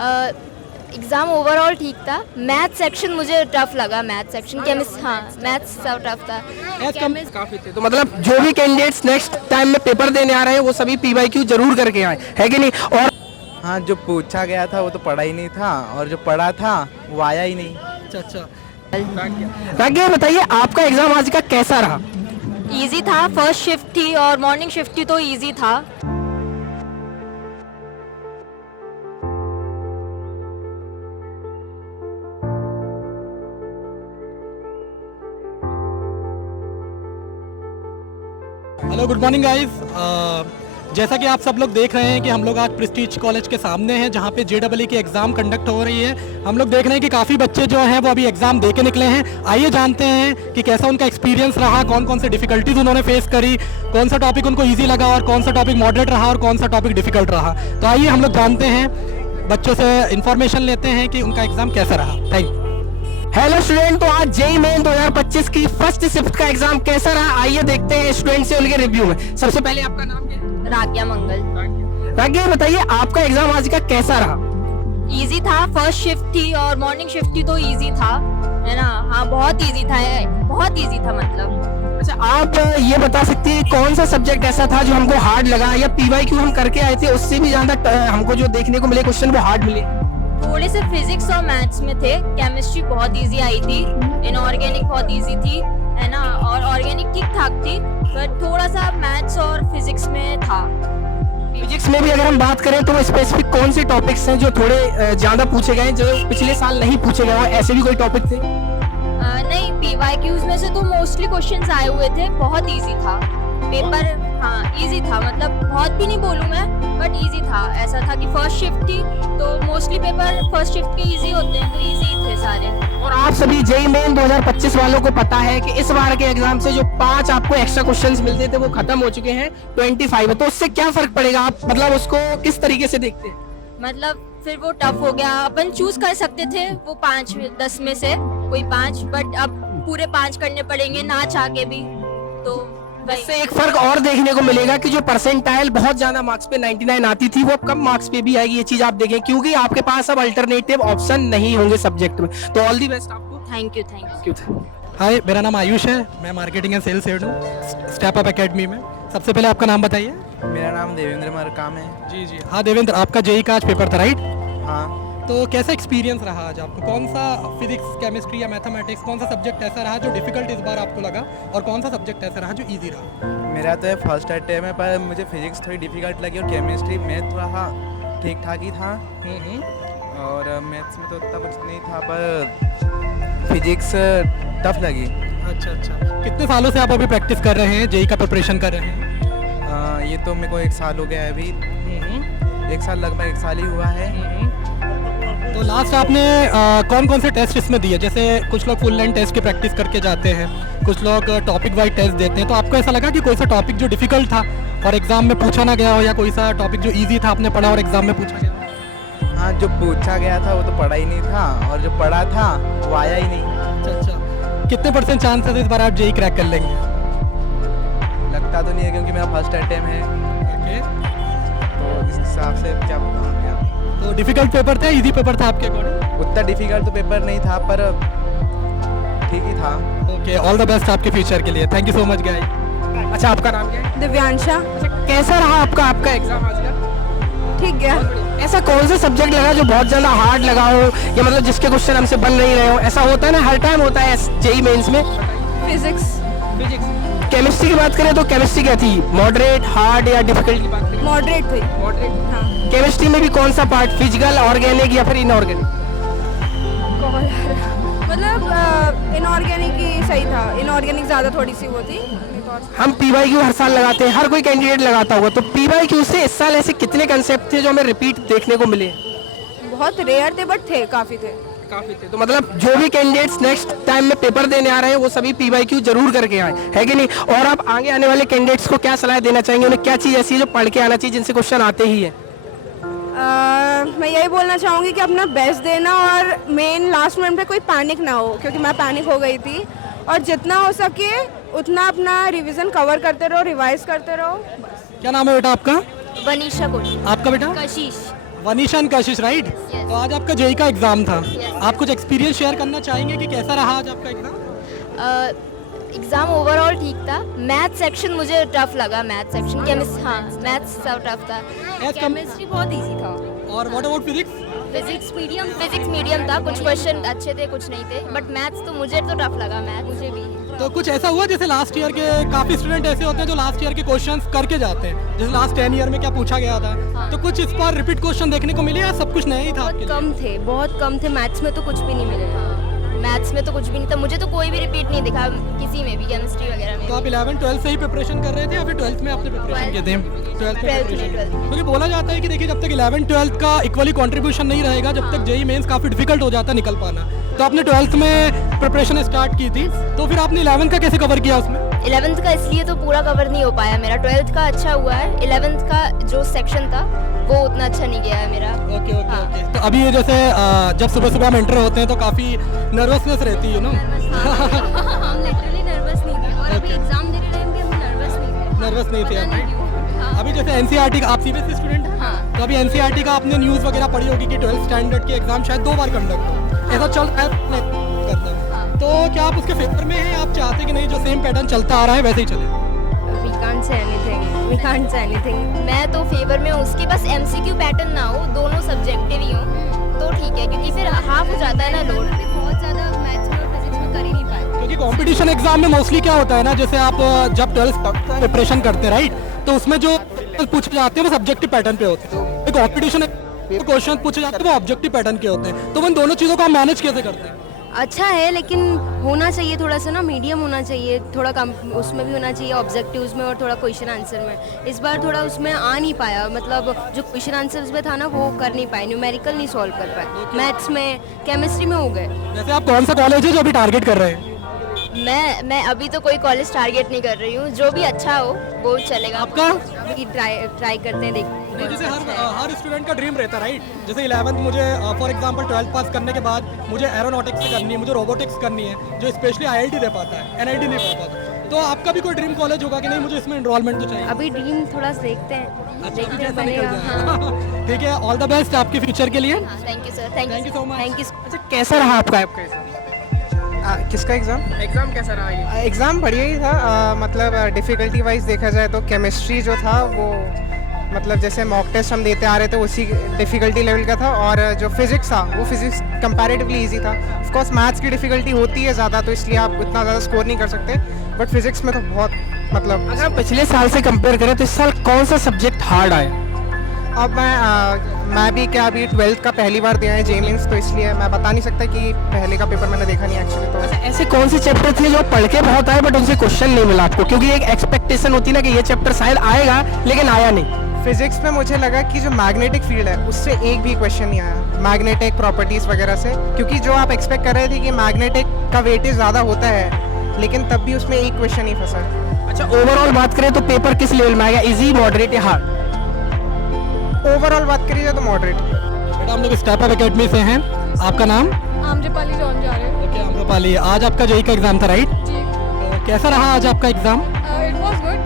Exam overall ठीक था। Math section मुझे टफ लगा, मैथ सेक्शन केमिस्ट, हाँ मैथ्स सब टफ था। केमिस्ट काफी थे, तो मतलब जो भी कैंडिडेट्स नेक्स्ट टाइम में पेपर देने आ रहे हैं वो सभी पीवाईक्यू जरूर करके आए, है कि नहीं? और हाँ, जो पूछा गया था वो तो पढ़ा ही नहीं था, और जो पढ़ा था वो आया ही नहीं। अच्छा, राघव बताइए आपका एग्जाम आज का कैसा रहा? इजी था, फर्स्ट शिफ्ट थी और मॉर्निंग शिफ्ट थी तो इजी था। Hello, good morning guys. जैसा कि आप सब लोग देख रहे हैं कि हम लोग आज प्रेस्टीज कॉलेज के सामने हैं जहां पे JEE की एग्ज़ाम कंडक्ट हो रही है। हम लोग देख रहे हैं कि काफ़ी बच्चे जो हैं वो अभी एग्ज़ाम दे के निकले हैं। आइए जानते हैं कि कैसा उनका एक्सपीरियंस रहा, कौन कौन से डिफ़िकल्टीज उन्होंने फेस करी, कौन सा टॉपिक उनको ईजी लगा और कौन सा टॉपिक मॉडरेट रहा और कौन सा टॉपिक डिफ़िकल्ट रहा। तो आइए हम लोग जानते हैं, बच्चों से इन्फॉर्मेशन लेते हैं कि उनका एग्ज़ाम कैसा रहा। Thank you. हेलो स्टूडेंट, तो आज जेईई मेन 2025 की फर्स्ट शिफ्ट का एग्जाम कैसा रहा, आइए देखते हैं स्टूडेंट से उनके रिव्यू में। सबसे पहले आपका नाम क्या है? राग्या मंगल। राघव बताइए आपका एग्जाम आज का कैसा रहा? इजी था, फर्स्ट शिफ्ट थी और मॉर्निंग शिफ्ट थी तो इजी था, है ना? हाँ बहुत इजी था, बहुत इजी था मतलब। अच्छा, आप ये बता सकती हैं कौन सा सब्जेक्ट ऐसा था जो हमको हार्ड लगा, या पीवाईक्यू हम करके आए थे उससे भी ज्यादा हमको जो देखने को मिले क्वेश्चन वो हार्ड मिले? थोड़े से फिजिक्स और मैथ्स में थे। केमिस्ट्री बहुत इजी आई थी, इनऑर्गेनिक बहुत इजी थी, है ना? और ऑर्गेनिक ठीक ठाक थी, पर थोड़ा सा मैथ्स और फिजिक्स में था। फिजिक्स में भी अगर हम बात करें तो वो स्पेसिफिक कौन से टॉपिक्स हैं जो थोड़े ज्यादा पूछे गए जो पिछले साल नहीं पूछे गए हो, ऐसे भी कोई टॉपिक थे? नहीं, पीवाईक्यूज में से तो मोस्टली क्वेश्चंस आए हुए थे, बहुत इजी था पेपर। हाँ इजी था, मतलब बहुत भी नहीं बोलूँ मैं, बट इजी था। ऐसा था कि फर्स्ट शिफ्ट थी तो मोस्टली पेपर फर्स्ट शिफ्ट के इजी होते हैं, तो इजी थे सारे। और आप सभी जेईई मेन 2025 वालों को पता है कि इस बार के एग्जाम से जो 5 आपको एक्स्ट्रा क्वेश्चंस मिलते थे वो खत्म हो चुके हैं, 25 है। तो उससे क्या फर्क पड़ेगा, आप मतलब उसको किस तरीके से देखते हैं? मतलब फिर वो टफ हो गया, अपन चूज कर सकते थे वो 5-10 में से कोई 5, बट अब पूरे 5 करने पड़ेंगे ना चाह के भी, तो इससे एक फर्क और देखने को मिलेगा कि जो परसेंटाइल बहुत ज्यादा मार्क्स पे 99 आती थी वो अब कम मार्क्स पे भी आएगी, ये चीज आप देखें, क्योंकि आपके पास अब अल्टरनेटिव ऑप्शन नहीं होंगे सब्जेक्ट में। तो ऑल दी बेस्ट आपको। Thank you. हाय, मेरा नाम आयुष है, मैं मार्केटिंग एंड सेल्स हेड हूँ स्टेप अप एकेडमी में। सबसे पहले आपका नाम बताइए। मेरा नाम देवेंद्र मरकाम है। जी। हाँ देवेंद्र, आपका JEE का आज पेपर था, राइट? हाँ, तो कैसा एक्सपीरियंस रहा आज आपको? कौन सा फिजिक्स, केमिस्ट्री या मैथमेटिक्स, कौन सा सब्जेक्ट ऐसा रहा जो डिफिकल्ट इस बार आपको लगा और कौन सा सब्जेक्ट ऐसा रहा जो इजी रहा? मेरा तो फर्स्ट अटेम्प्ट है, पर मुझे फिजिक्स थोड़ी डिफिकल्ट लगी और केमिस्ट्री मैथ थोड़ा ठीक ठाक ही था, और मैथ्स में तो उतना कुछ नहीं था, पर फिजिक्स टफ लगी। अच्छा। कितने सालों से आप अभी प्रैक्टिस कर रहे हैं, JEE का प्रिपरेशन कर रहे हैं? ये तो मेरे को 1 साल हो गया है अभी। 1 साल, लगभग 1 साल ही हुआ है। तो लास्ट आपने कौन कौन से टेस्ट इसमें दिए? जैसे कुछ लोग फुल लेंथ टेस्ट की प्रैक्टिस करके जाते हैं, कुछ लोग टॉपिक वाइज टेस्ट देते हैं, तो आपको ऐसा लगा कि कोई सा टॉपिक जो डिफिकल्ट था और एग्जाम में पूछा ना गया हो, या कोई सा टॉपिक जो इजी था आपने पढ़ा और एग्जाम में पूछा गया हो? हाँ, जो पूछा गया था वो तो पढ़ा ही नहीं था, और जो पढ़ा था वो आया ही नहीं। अच्छा। कितने % चांसेस इस बार आप JEE क्रैक कर लेंगे? लगता तो नहीं है, क्योंकि मेरा फर्स्ट अटेम्प्ट है। ओके। तो इस हिसाब से क्या बताऊँ मैं। तो डिफिकल्ट पेपर था, इजी पेपर था आपके अकॉर्डिंग? उतना डिफिकल्ट तो पेपर नहीं था, पर ठीक ही था। ओके, ऑल द बेस्ट आपके फ्यूचर के लिए। Thank you so much guys. अच्छा, आपका नाम क्या है? दिव्यांशा। कैसा रहा आपका एग्जाम आज का? ठीक गया। ऐसा कौन सा सब्जेक्ट लगा जो बहुत ज्यादा हार्ड लगा हो, या मतलब जिसके क्वेश्चन हमसे बन नहीं रहे हो? ऐसा होता है ना, हर टाइम होता है जेईई मेंस में। फिजिक्स। केमिस्ट्री की बात करें तो केमिस्ट्री क्या थी, मॉडरेट, हार्ड या डिफिकल्ट की बात करें? मॉडरेट थी। मॉडरेट। हाँ। केमिस्ट्री में भी कौन सा पार्ट, फिजिकल, ऑर्गेनिक या फिर इनऑर्गेनिक? मतलब इनऑर्गेनिक ही सही था, इनऑर्गेनिक ज़्यादा थोड़ी सी वो थी। हम पीवाईक्यू हर साल लगाते हैं, हर कोई कैंडिडेट लगाता होगा, तो पीवाईक्यू से इस साल ऐसे कितने कंसेप्ट थे जो हमें रिपीट देखने को मिले? बहुत रेयर थे, बट थे, काफ़ी थे। तो मतलब जो भी कैंडिडेट्स नेक्स्ट टाइम में पेपर देने आ रहे हैं वो सभी पीवाईक्यू जरूर करके आए, है कि नहीं? और आप आगे आने वाले कैंडिडेट्स को क्या सलाह देना चाहेंगे, उन्हें क्या चीज़ ऐसी है जो पढ़ के आना चाहिए जिनसे क्वेश्चन आते ही है? मैं यही बोलना चाहूँगी कि अपना बेस्ट देना, और मेन लास्ट मिनट पे कोई पैनिक ना हो, क्योंकि मैं पैनिक हो गई थी। और जितना हो सके उतना अपना रिवीजन कवर करते रहो, रिवाइज करते रहो, बस। क्या नाम है बेटा आपका? वनीशा कोटी। आपका बेटा? कशिश। Vanisha and Kashish right? Yes. तो आज आपका जेई का एग्जाम था। Yes. आप कुछ एक्सपीरियंस शेयर करना चाहेंगे कि कैसा रहा आज आपका एग्जाम? एग्ज़ाम ओवरऑल ठीक था। मैथ सेक्शन मुझे टफ लगा, मैथ सेक्शन केमिस्ट्री, हाँ मैथ्स सब टफ था। केमिस्ट्री बहुत इजी था। और what about physics? Physics medium था, कुछ क्वेश्चन अच्छे थे कुछ नहीं थे, बट मैथ्स तो मुझे तो टफ लगा, मैथ मुझे भी। तो कुछ ऐसा हुआ जैसे लास्ट ईयर के काफी स्टूडेंट ऐसे होते हैं जो लास्ट ईयर के क्वेश्चंस करके जाते हैं, जैसे लास्ट 10 ईयर में क्या पूछा गया था, हाँ। तो कुछ इस बार रिपीट क्वेश्चन देखने को मिले या सब कुछ नया ही था आपके लिए? बहुत कम थे, मैथ्स में तो कुछ भी नहीं मिले। मैथ्स में तो कुछ भी नहीं था, मुझे तो कोई भी रिपीट नहीं दिखा किसी में भी, केमिस्ट्री वगैरह में। तो आप 11 12 से ही प्रिपरेशन कर रहे थे या फिर 12th में आपने प्रिपरेशन किए थे? 12th में preparation। क्योंकि बोला जाता है कि देखिए जब तक 11 12th का इक्वली कंट्रीब्यूशन नहीं रहेगा, जब तक जेई मेंस काफी डिफिकल्ट हो जाता है निकल पाना। तो आपने 12th में प्रिपरेशन स्टार्ट की थी, तो फिर आपने 11th का कैसे कवर किया उसमें? 11th का इसलिए तो पूरा कवर नहीं हो पाया मेरा, 12th का अच्छा हुआ है, 11th का जो सेक्शन था वो उतना अच्छा नहीं गया है मेरा। ओके ओके हाँ। ओके। तो अभी ये जैसे जब सुबह सुबह हम एंटर होते हैं तो काफी नर्वसनेस रहती है ना? हम लिटरली नर्वस नहीं थे, और अभी Okay. एग्जाम दे रहे टाइम भी हम नर्वस नहीं थे। नर्वस नहीं थे पता आप? नहीं क्यों। हाँ। अभी जैसे एनसीईआरटी का, आप सीबीएसई स्टूडेंट हैं? हाँ। तो अभी एनसीईआरटी का आपने न्यूज़ वगैरह पढ़ी होगी कि 12th स्टैंडर्ड के एग्जाम शायद 2 बार कंडक्ट हो, ऐसा चल रहा है करता है। हाँ। तो क्या आप उसके फेवर में हैं, आप चाहते कि नहीं जो सेम पैटर्न चलता आ रहा है वैसे ही चले? We can't say anything. We can't say anything. मैं तो फेवर में हूँ उसकी, बस MCQ पैटर्न ना हो, दोनों सब्जेक्टिव ही हो तो ठीक है, क्योंकि फिर हाफ हो जाता है ना लोड, बहुत ज़्यादा मैथ्स में और फिजिक्स में कर ही नहीं पाए। क्योंकि कंपटीशन एग्जाम में मोस्टली क्या होता है ना, जैसे आप जब 12th प्रिपरेशन करते हैं राइट, तो उसमें जो पूछे जाते हैं वो सब्जेक्टिव पैटर्न पे होते हैं। कंपटीशन क्वेश्चन पूछे जाते हैं वो ऑब्जेक्टिव पैटर्न के होते हैं, तो उन दोनों चीज़ों को आप मैनेज कैसे करते हैं? अच्छा है, लेकिन होना चाहिए थोड़ा सा ना, मीडियम होना चाहिए, थोड़ा कम उसमें भी होना चाहिए, ऑब्जेक्टिव्स में और थोड़ा क्वेश्चन आंसर में। इस बार थोड़ा उसमें आ नहीं पाया, मतलब जो क्वेश्चन आंसर्स में था ना वो कर नहीं पाए, न्यूमेरिकल नहीं सॉल्व कर पाए, मैथ्स में केमिस्ट्री में हो गए। वैसे आप कौन सा कॉलेज है जो अभी टारगेट कर रहे हैं? मैं अभी तो कोई कॉलेज टारगेट नहीं कर रही हूँ, जो भी अच्छा हो वो चलेगा। आपका? अभी ट्राई करते हैं, देखते नहीं, जैसे हैं। हर स्टूडेंट का ड्रीम रहता है राइट, जैसे 11th मुझे फॉर एग्जांपल 12th पास करने के बाद मुझे एरोनॉटिक्स करनी है, मुझे रोबोटिक्स करनी है, जो स्पेशली आईआईटी दे पाता है, एनआईटी नहीं पा पाता। तो आपका भी कोई ड्रीम कॉलेज होगा कि नहीं मुझे इसमें एनरोलमेंट तो चाहिए? अभी ड्रीम थोड़ा सा देखते हैं, अच्छा, देखते हैं कैसा निकल बनेगा। हाँ, जाएगा। ठीक है, ऑल द बेस्ट आपके फ्यूचर के लिए। Thank you sir, thank you so much. Thank you. अच्छा कैसा रहा आपका एग्जाम? किसका एग्ज़ाम? एग्जाम कैसा रहा ये? एग्ज़ाम बढ़िया ही था। मतलब डिफ़िकल्टी वाइज देखा जाए तो केमिस्ट्री जो था वो मतलब जैसे मॉक टेस्ट हम देते आ रहे थे उसी डिफ़िकल्टी लेवल का था, और जो फिज़िक्स था वो फिज़िक्स कंपैरेटिवली इजी था। ऑफ कोर्स मैथ्स की डिफ़िकल्टी होती है ज़्यादा, तो इसलिए आप इतना ज़्यादा स्कोर नहीं कर सकते, बट फिज़िक्स में तो बहुत मतलब। अगर हम पिछले साल से कंपेयर करें तो इस साल कौन सा सब्जेक्ट हार्ड आया? अब मैं भी क्या अभी 12th का पहली बार दिया है जेई मेंस, तो इसलिए मैं बता नहीं सकता कि पहले का पेपर मैंने देखा नहीं एक्चुअली। तो अच्छा ऐसे कौन से चैप्टर थे जो पढ़ के बहुत आए बट उनसे क्वेश्चन नहीं मिला आपको? क्योंकि एक एक्सपेक्टेशन होती है ना कि ये चैप्टर शायद आएगा लेकिन आया नहीं। फिजिक्स में मुझे लगा कि जो मैग्नेटिक फील्ड है उससे एक भी क्वेश्चन नहीं आया, मैग्नेटिक प्रॉपर्टीज़ वगैरह से, क्योंकि जो आप एक्सपेक्ट कर रहे थे कि मैग्नेटिक का वेटेज ज़्यादा होता है, लेकिन तब भी उसमें एक क्वेश्चन ही फंसा। अच्छा ओवरऑल बात करें तो पेपर किस लेवल में आएगा, इजी मॉडरेट या हार्ड? ओवरऑल बात करिए जाए तो मॉडरेट। बेटा हम लोग स्टेप अप एकेडमी से हैं, आपका नाम? आम्रपाली जॉन जा रहे हैं। ओके आम्रपाली, आज आपका जेई का एग्जाम था राइट? जी, तो कैसा रहा आज आपका exam? It was good,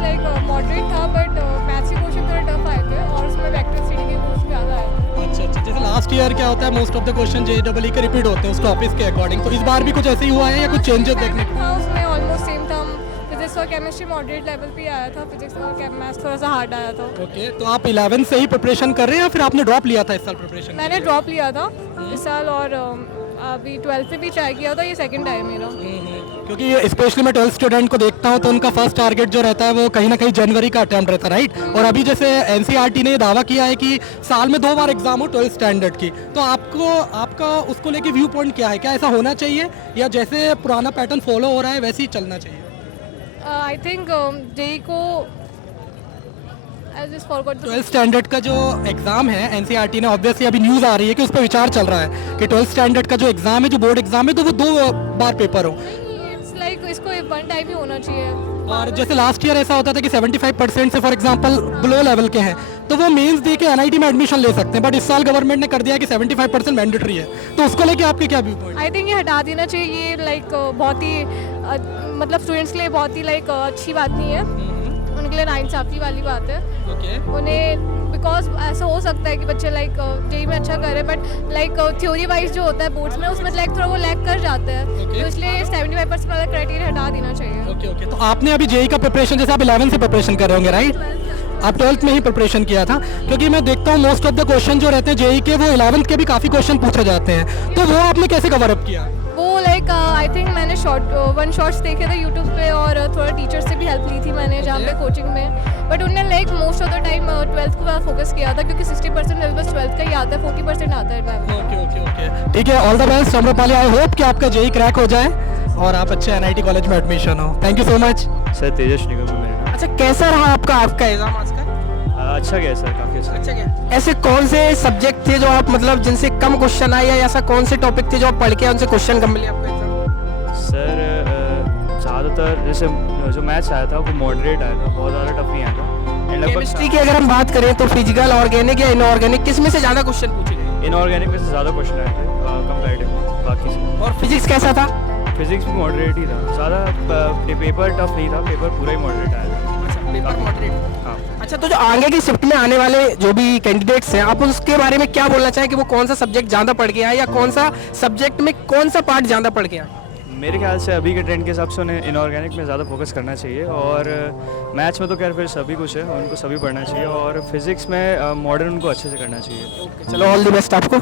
like moderate था, बट मैथ्स के क्वेश्चन थोड़े टफ आए थे और उसमें वेक्टर सीडी के क्वेश्चन ज़्यादा आए थे। अच्छा, जैसे लास्ट ईयर क्या होता है most of the question JEE के रिपीट होते हैं उस टॉपिक के अकॉर्डिंग, तो इस बार भी कुछ ऐसे ही हुआ है या कुछ चेंजेस देखने को? हाँ, उसमें ऑलमोस्ट सेम था। फिजिक्स और केमिस्ट्री मॉडरेट लेवल पे आया था, फिजिक्स और मैथ्स थोड़ा सा हार्ड आया था। ओके, तो आप 11th से ही प्रिपरेशन कर रहे हैं या फिर आपने ड्रॉप लिया था इस साल प्रिपरेशन? मैंने ड्रॉप लिया था इस साल, और अभी 12th से भी ट्राई किया था, ये सेकंड टाइम मेरा। क्योंकि स्पेशली मैं 12th स्टूडेंट को देखता हूँ तो उनका फर्स्ट टारगेट जो रहता है वो कहीं ना कहीं जनवरी का अटेम्प्ट रहता है राइट, और अभी जैसे एनसीईआरटी ने दावा किया है कि साल में 2 बार एग्जाम हो 12th स्टैंडर्ड की, तो आपका उसको लेके व्यू पॉइंट क्या है? क्या ऐसा होना चाहिए या जैसे पुराना पैटर्न फॉलो हो रहा है वैसे ही चलना चाहिए? आई थिंक जेई को I just forgot 12th standard का जो एग्जाम है एनसीईआरटी ने, ऑब्वियसली अभी न्यूज़ आ रही है कि उस पर विचार चल रहा है कि 12th स्टैंडर्ड का जो एग्जाम है, जो बोर्ड एग्जाम है, तो वो 2 बार पेपर हो। इट्स लाइक इसको वन टाइम ही होना चाहिए। और जैसे लास्ट ईयर ऐसा होता था कि 75% से फॉर एग्जांपल बिलो लेवल के हैं तो वो मेंस दे के एनआईटी में एडमिशन ले सकते हैं, बट इस साल गवर्नमेंट ने कर दिया कि 75% मैंडेटरी है, तो उसको लेके आपके क्या व्यू पॉइंट? आई थिंक ये हटा देना चाहिए, ये लाइक बहुत ही मतलब स्टूडेंट्स के लिए बहुत ही लाइक अच्छी बात नहीं है, उनके लिए नाइंसाफ़ी वाली बात है। ओके उन्हें बिकॉज ऐसा हो सकता है कि बच्चे लाइक जेई में अच्छा करे बट लाइक थ्योरी वाइज जो होता है बोर्ड्स में उसमें लाइक थोड़ा वो लैग कर जाते हैं Okay. तो इसलिए 75% वाला क्राइटेरिया हटा देना चाहिए। ओके ओके तो आपने अभी जेई का प्रिपरेशन जैसे आप 11 से प्रिपरेशन कर रहे होंगे राइट? आप 12th में ही प्रिपरेशन किया था, क्योंकि मैं देखता हूँ मोस्ट ऑफ द क्वेश्चन जो रहते हैं जेई के वो 11th के भी काफ़ी क्वेश्चन पूछे जाते हैं, तो वो आपने कैसे कवर अप किया? वो लाइक आई थिंक मैंने वन शॉट्स देखे थे यूट्यूब पे और थोड़ा टीचर से भी हेल्प ली थी मैंने जहाँ पे कोचिंग में, बट उन्होंने like most of the time 12th को फोकस किया था क्योंकि 60% सिलेबस 12th का ही आता है, 40% आता है 11th। ओके ओके ओके ठीक है, all the best Amrapali. I hope कि आपका जेई क्रैक हो जाए और आप अच्छे एनआईटी कॉलेज में एडमिशन हो। Thank you so much. Sir Tejas Nigam में मेरा अच्छा, कैसा रहा आपका एग्जाम आज का? नाम। अच्छा गया सर, काफ़ी अच्छा अच्छा क्या? ऐसे कौन से सब्जेक्ट थे जो आप मतलब जिनसे कम क्वेश्चन आए, या ऐसा कौन से टॉपिक थे जो आप पढ़ के उनसे क्वेश्चन कम मिले आपको एग्जाम? सर ज़्यादातर जैसे जो मैथ्स आया था वो मॉडरेट आया था, बहुत ज़्यादा टफ नहीं आया था। एंड केमिस्ट्री की अगर हम बात करें तो फिजिकल, ऑर्गेनिक या इनऑर्गेनिक, किस में से ज़्यादा क्वेश्चन पूछे गए? इनऑर्गेनिक में से ज़्यादा क्वेश्चन आए थे कंपेरेटिवली बाकी से। और फिजिक्स कैसा था? फिजिक्स भी मॉडरेट ही था, ज़्यादा पेपर टफ नहीं था, पेपर पूरा ही मॉडरेट आया था। Paper moderate. हाँ अच्छा, तो जो आगे की शिफ्ट में आने वाले जो भी कैंडिडेट्स हैं, आप उसके बारे में क्या बोलना चाहें कि वो कौन सा सब्जेक्ट ज़्यादा पढ़ के आए, या कौन सा सब्जेक्ट में कौन सा पार्ट ज़्यादा पढ़ के आए? मेरे ख्याल से अभी के ट्रेंड के हिसाब से उन्हें इनऑर्गेनिक में ज़्यादा फोकस करना चाहिए, और मैथ्स में तो खैर फिर सभी कुछ है, उनको सभी पढ़ना चाहिए, और फिजिक्स में मॉडर्न उनको अच्छे से करना चाहिए। चलो, ऑल द बेस्ट आपको।